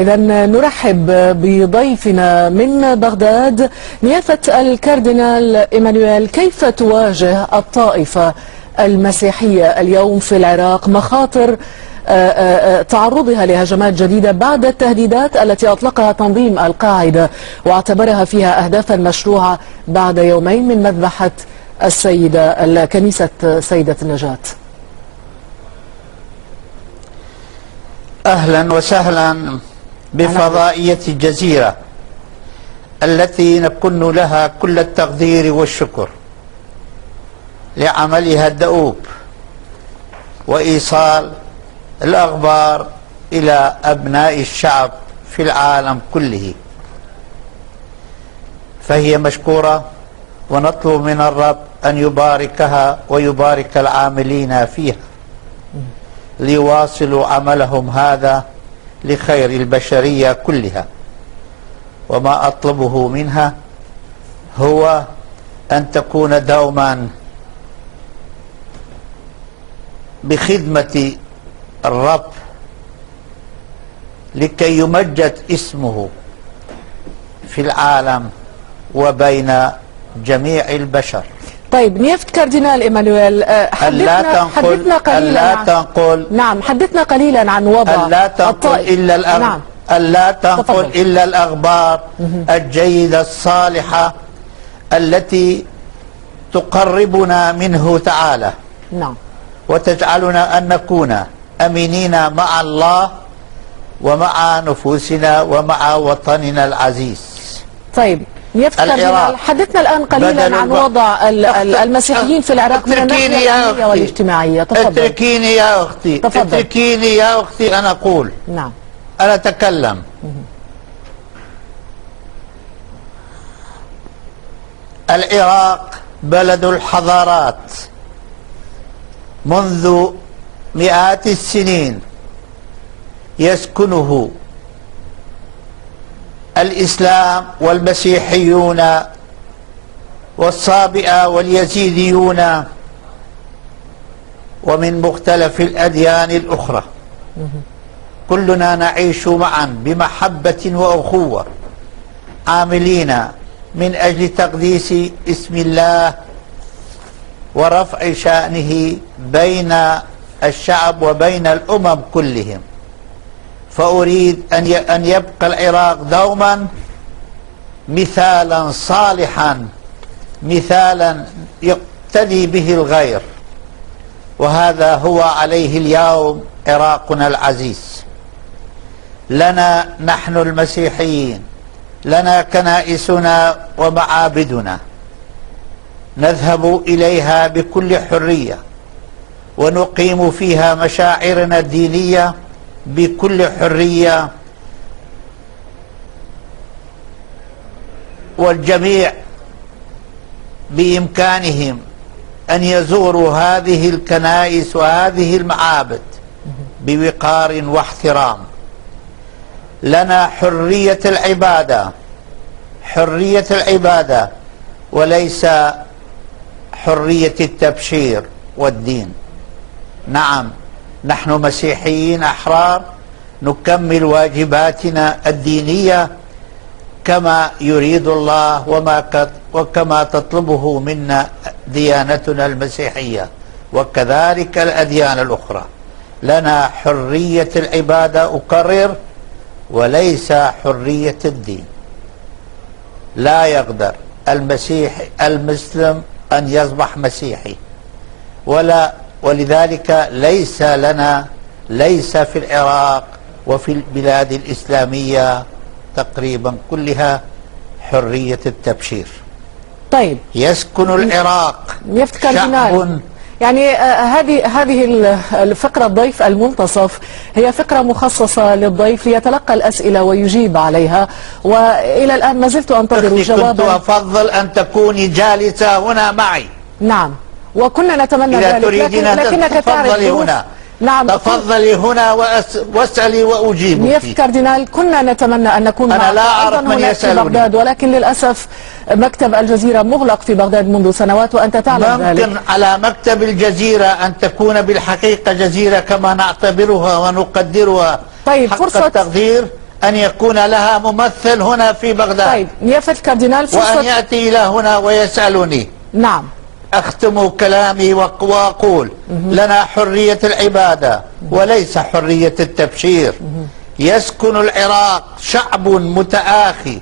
إذا نرحب بضيفنا من بغداد نيافة الكاردينال إيمانويل. كيف تواجه الطائفة المسيحية اليوم في العراق مخاطر تعرضها لهجمات جديدة بعد التهديدات التي أطلقها تنظيم القاعدة واعتبرها فيها أهدافا مشروعة بعد يومين من مذبحة كنيسة سيدة النجاة؟ أهلا وسهلا بفضائية الجزيرة التي نكن لها كل التقدير والشكر لعملها الدؤوب وإيصال الأخبار إلى أبناء الشعب في العالم كله، فهي مشكورة ونطلب من الرب أن يباركها ويبارك العاملين فيها ليواصلوا عملهم هذا لخير البشرية كلها. وما أطلبه منها هو أن تكون دوما بخدمة الرب لكي يمجد اسمه في العالم وبين جميع البشر. طيب نيافة كاردينال إيمانويل، حدثنا قليلا عن وضع لا تنقل إلا نعم. ألا تنقل إلا الأخبار الجيدة الصالحة التي تقربنا منه تعالى، نعم، وتجعلنا أن نكون أمينين مع الله ومع نفوسنا ومع وطننا العزيز. طيب نيافة كاردينال، حدثنا الآن قليلا عن وضع المسيحيين في العراق من الناحية الأمنية والاجتماعية. تفضل. اتركيني يا أختي، اتركيني يا أختي أنا أقول. نعم. أنا أتكلم. العراق بلد الحضارات، منذ مئات السنين يسكنه الإسلام والمسيحيون والصابئة واليزيديون ومن مختلف الأديان الأخرى. كلنا نعيش معا بمحبة وأخوة، عاملين من أجل تقديس اسم الله ورفع شأنه بين الشعب وبين الأمم كلهم. فأريد أن يبقى العراق دوما مثالا صالحا، مثالا يقتدي به الغير، وهذا هو عليه اليوم عراقنا العزيز. لنا نحن المسيحيين لنا كنائسنا ومعابدنا نذهب إليها بكل حرية ونقيم فيها مشاعرنا الدينية بكل حرية، والجميع بإمكانهم أن يزوروا هذه الكنائس وهذه المعابد بوقار واحترام. لنا حرية العبادة، حرية العبادة، وليس حرية التبشير والدين. نعم، نحن مسيحيين أحرار نكمل واجباتنا الدينية كما يريد الله وكما تطلبه منا ديانتنا المسيحية، وكذلك الأديان الأخرى. لنا حرية العبادة أكرر، وليس حرية الدين. لا يقدر المسلم أن يصبح مسيحي، ولذلك ليس في العراق وفي البلاد الإسلامية تقريبا كلها حرية التبشير. طيب يسكن العراق شعب، يعني هذه الفقرة الضيف المنتصف هي فقرة مخصصة للضيف ليتلقى الأسئلة ويجيب عليها، وإلى الآن ما زلت أنتظر جوابا. كنت أفضل أن تكوني جالسة هنا معي. نعم، وكنا نتمنى ذلك، لكنك تعرف هنا. نعم، تفضلي هنا واسألي وأجيبك. نيافة كاردينال، كنا نتمنى أن نكون أنا لا أعرف من هناك في بغداد، ولكن للأسف مكتب الجزيرة مغلق في بغداد منذ سنوات وأنت تعلم ذلك. ممكن على مكتب الجزيرة أن تكون بالحقيقة جزيرة كما نعتبرها ونقدرها. طيب، حق التقدير أن يكون لها ممثل هنا في بغداد. طيب نيافة الكاردينال وأن يأتي إلى هنا ويسألني. نعم. أختم كلامي وأقول لنا حرية العبادة وليس حرية التبشير. يسكن العراق شعب متآخي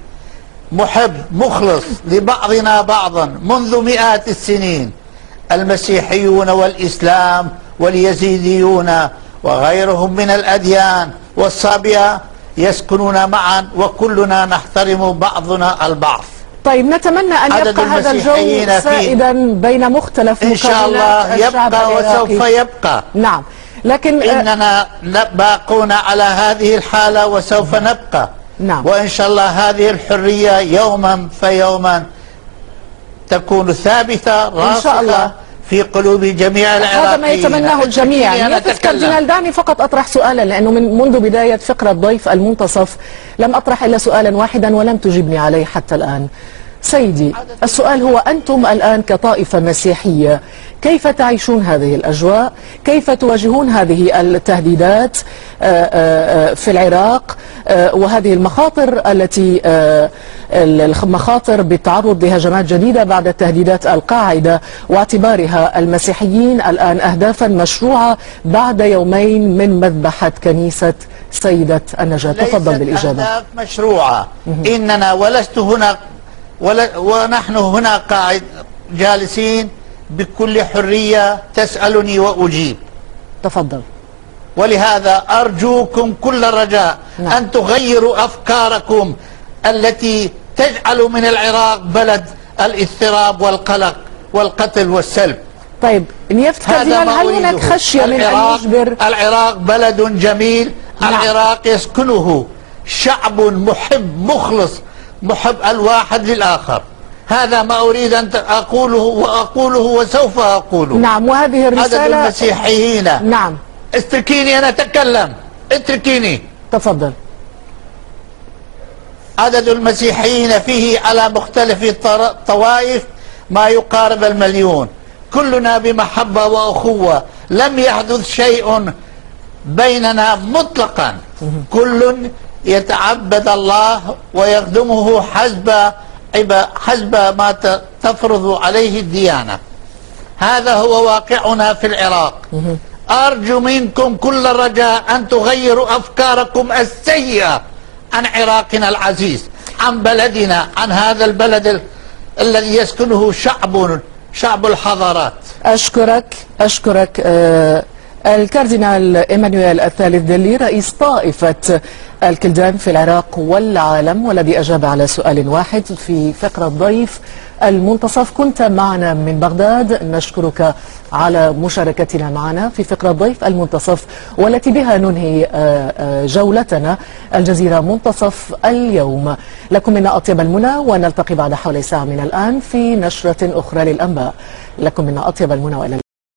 محب مخلص لبعضنا بعضا منذ مئات السنين، المسيحيون والإسلام واليزيديون وغيرهم من الأديان والصابئة يسكنون معا وكلنا نحترم بعضنا البعض. طيب نتمنى أن يبقى هذا الجو سائدا بين مختلف إن شاء الله يبقى وسوف يبقى. نعم، لكن إننا باقون على هذه الحالة وسوف نبقى. نعم. وإن شاء الله هذه الحرية يوما فيوما تكون ثابتة راسخة في قلوب جميع العراقيين. هذا ما يتمناه الجميع. نيافة الكاردينال دعني فقط أطرح سؤالا، لأنه منذ بداية فقرة ضيف المنتصف لم أطرح إلا سؤالا واحدا ولم تجبني عليه حتى الآن. سيدي، السؤال هو أنتم الآن كطائفة مسيحية كيف تعيشون هذه الأجواء؟ كيف تواجهون هذه التهديدات في العراق وهذه المخاطر التي المخاطر بالتعرض لهجمات جديدة بعد تهديدات القاعدة واعتبارها المسيحيين الآن أهدافا مشروعة بعد يومين من مذبحة كنيسة سيدة النجاة؟ تفضل بالإجابة. أهداف مشروعة. إننا ولست هنا ونحن هنا قاعد جالسين بكل حرية تسألني وأجيب. تفضل. ولهذا أرجوكم كل الرجاء أن تغيروا أفكاركم التي تجعل من العراق بلد الاضطراب والقلق والقتل والسلب. طيب نيافة الكاردينال، هل هناك خشية من أن يجبر؟ العراق بلد جميل. العراق يسكنه شعب محب مخلص محب الواحد للآخر. هذا ما أريد أن أقوله وسوف أقوله. نعم، وهذه الرسالة. عدد المسيحيين. نعم. اتركيني أنا أتكلم، اتركيني. تفضل. عدد المسيحيين فيه على مختلف الطوائف ما يقارب 1,000,000. كلنا بمحبة وأخوة، لم يحدث شيء بيننا مطلقا. كل يتعبد الله ويخدمه حسب ما تفرض عليه الديانة. هذا هو واقعنا في العراق. أرجو منكم كل الرجاء أن تغيروا أفكاركم السيئة عن عراقنا العزيز، عن بلدنا، عن هذا البلد الذي يسكنه شعب الحضارات. أشكرك الكاردينال إيمانويل الثالث دلي، رئيس طائفة الكلدان في العراق والعالم، والذي أجاب على سؤال واحد في فقرة ضيف المنتصف. كنت معنا من بغداد، نشكرك على مشاركتنا معنا في فقرة ضيف المنتصف، والتي بها ننهي جولتنا الجزيرة منتصف اليوم. لكم منا أطيب المنى، ونلتقي بعد حوالي ساعة من الآن في نشرة أخرى للأنباء. لكم منا أطيب المنى وإلى اللقاء.